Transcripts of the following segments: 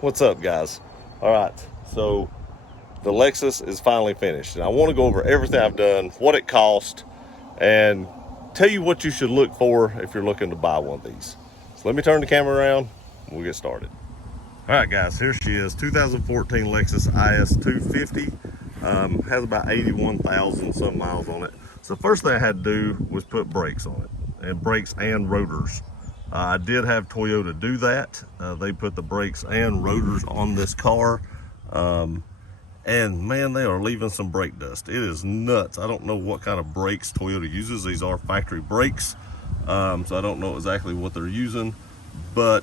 What's up, guys? All right, so the Lexus is finally finished, and I want to go over everything I've done, what it cost, and tell you what you should look for if you're looking to buy one of these. So let me turn the camera around and we'll get started. All right, guys, here she is, 2014 Lexus IS 250. Has about 81,000 some miles on it. So the first thing I had to do was put brakes on it, and brakes and rotors. I did have Toyota do that. They put the brakes and rotors on this car. And man, they are leaving some brake dust. It is nuts. I don't know what kind of brakes Toyota uses. These are factory brakes. So I don't know exactly what they're using, but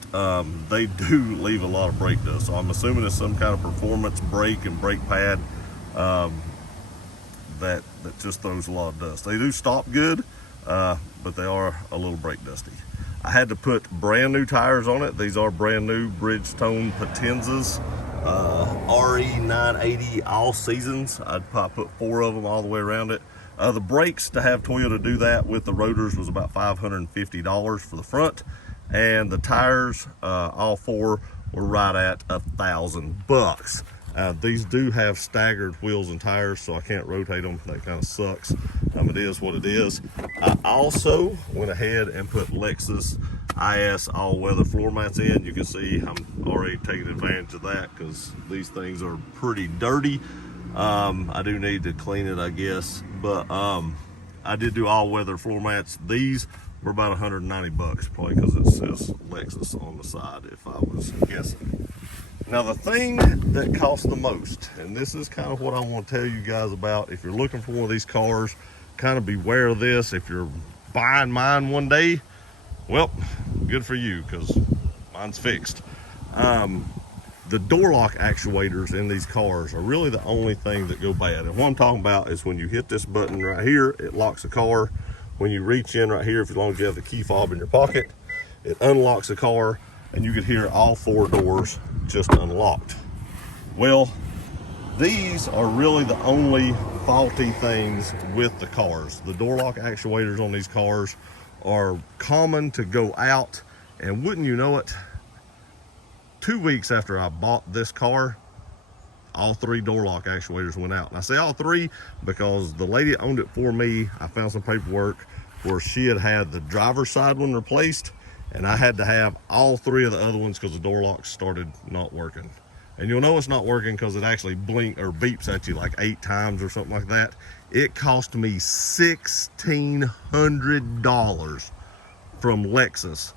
they do leave a lot of brake dust. So I'm assuming it's some kind of performance brake and brake pad that just throws a lot of dust. They do stop good, but they are a little brake dusty. I had to put brand new tires on it. These are brand new Bridgestone Potenzas, RE980 all seasons. I'd probably put 4 of them all the way around it. The brakes, to have Toyota do that with the rotors, was about $550 for the front, and the tires, all 4, were right at $1,000. These do have staggered wheels and tires, so I can't rotate them. That kind of sucks. It is what it is. I also went ahead and put Lexus IS all-weather floor mats in. You can see I'm already taking advantage of that because these things are pretty dirty. I do need to clean it, I guess, but I did do all-weather floor mats. These were about 190 bucks, probably because it says Lexus on the side, if I was guessing. Now, the thing that costs the most, and this is kind of what I want to tell you guys about, if you're looking for one of these cars, kind of beware of this. If you're buying mine one day, well, good for you, because mine's fixed. The door lock actuators in these cars are really the only thing that go bad. And what I'm talking about is when you hit this button right here, it locks the car. When you reach in right here, as long as you have the key fob in your pocket, it unlocks the car, and you could hear all 4 doors just unlocked. Well, these are really the only faulty things with the cars. The door lock actuators on these cars are common to go out, and wouldn't you know it, 2 weeks after I bought this car, all 3 door lock actuators went out. And I say all 3 because the lady that owned it for me, I found some paperwork where she had the driver's side one replaced, and I had to have all 3 of the other ones because the door locks started not working. And you'll know it's not working because it actually blinks or beeps at you like 8 times or something like that. It cost me $1,600 from Lexus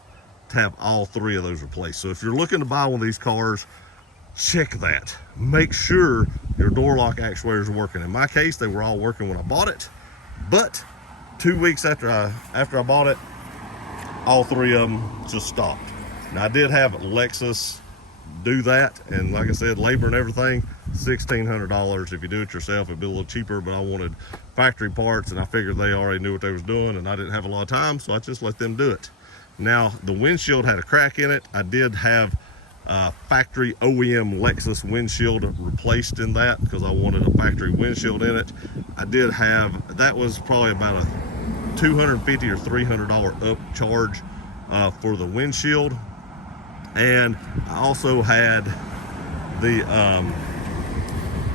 to have all 3 of those replaced. So if you're looking to buy one of these cars, check that. Make sure your door lock actuators are working. In my case, they were all working when I bought it, but 2 weeks after I bought it, all 3 of them just stopped. Now, I did have Lexus do that, and like I said, labor and everything, $1,600. If you do it yourself, it'd be a little cheaper, but I wanted factory parts, and I figured they already knew what they was doing, and I didn't have a lot of time, so I just let them do it. Now, the windshield had a crack in it. I did have factory OEM Lexus windshield replaced in that because I wanted a factory windshield in it. I did have, that was probably about a $250 or $300 upcharge for the windshield. And I also had the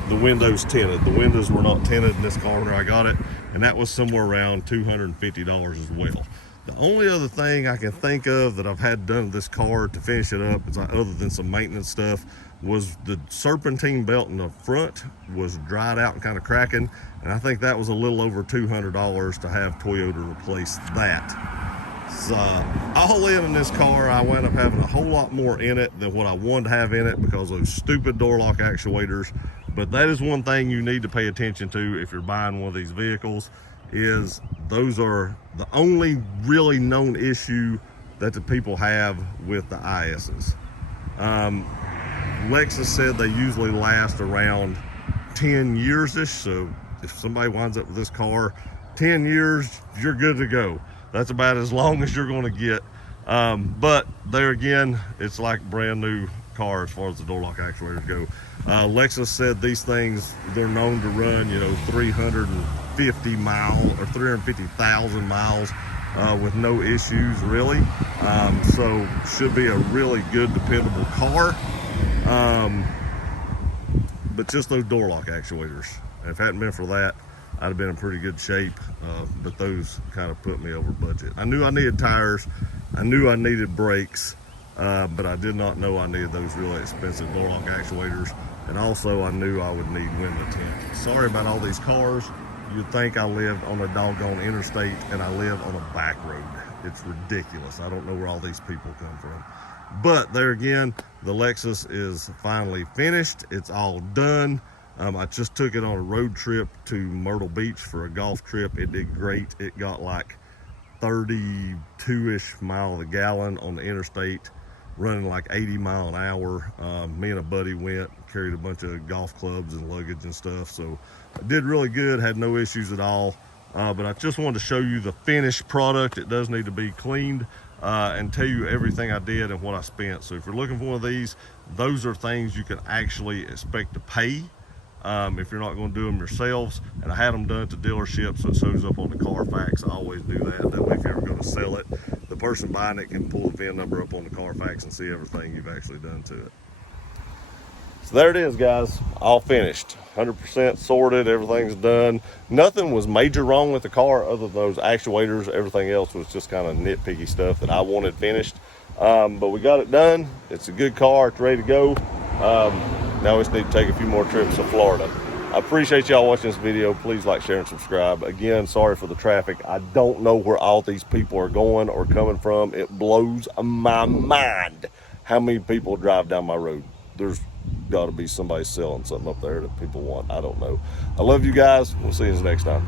windows tinted. The windows were not tinted in this car when I got it, and that was somewhere around $250 as well. The only other thing I can think of that I've had done to this car to finish it up, is other than some maintenance stuff, was the serpentine belt in the front was dried out and kind of cracking, and I think that was a little over $200 to have Toyota replace that. So all in this car, I wound up having a whole lot more in it than what I wanted to have in it because of those stupid door lock actuators. But that is one thing you need to pay attention to if you're buying one of these vehicles, is those are the only really known issue that the people have with the ISs. Lexus said they usually last around 10 years-ish, so if somebody winds up with this car 10 years, you're good to go. That's about as long as you're going to get. But there again, it's like brand new car as far as the door lock actuators go. Lexus said these things, they're known to run, 350 miles or 350,000 miles with no issues really. So should be a really good, dependable car. But just those door lock actuators. If it hadn't been for that, I'd have been in pretty good shape, but those kind of put me over budget. I knew I needed tires, I knew I needed brakes, but I did not know I needed those really expensive door lock actuators, and also I knew I would need window tint. Sorry about all these cars. You'd think I lived on a doggone interstate, and I live on a back road. It's ridiculous. I don't know where all these people come from. But there again, the Lexus is finally finished. It's all done. I just took it on a road trip to Myrtle Beach for a golf trip. It did great. It got like 32-ish miles a gallon on the interstate, running like 80 miles an hour. Me and a buddy went, carried a bunch of golf clubs and luggage and stuff. So I did really good, had no issues at all. But I just wanted to show you the finished product. It does need to be cleaned and tell you everything I did and what I spent. So if you're looking for one of these, those are things you can actually expect to pay if you're not going to do them yourselves. And I had them done at the dealership, so it shows up on the Carfax. I always do that. That way, if you're ever going to sell it, the person buying it can pull the VIN number up on the Carfax and see everything you've actually done to it. So there it is, guys, all finished, 100% sorted, everything's done. Nothing was major wrong with the car other than those actuators. Everything else was just kind of nitpicky stuff that I wanted finished. But we got it done. It's a good car, it's ready to go. Now we just need to take a few more trips to Florida. I appreciate y'all watching this video. Please like, share, and subscribe. Again, sorry for the traffic. I don't know where all these people are going or coming from. It blows my mind how many people drive down my road. There's got to be somebody selling something up there that people want. I don't know. I love you guys. We'll see you next time.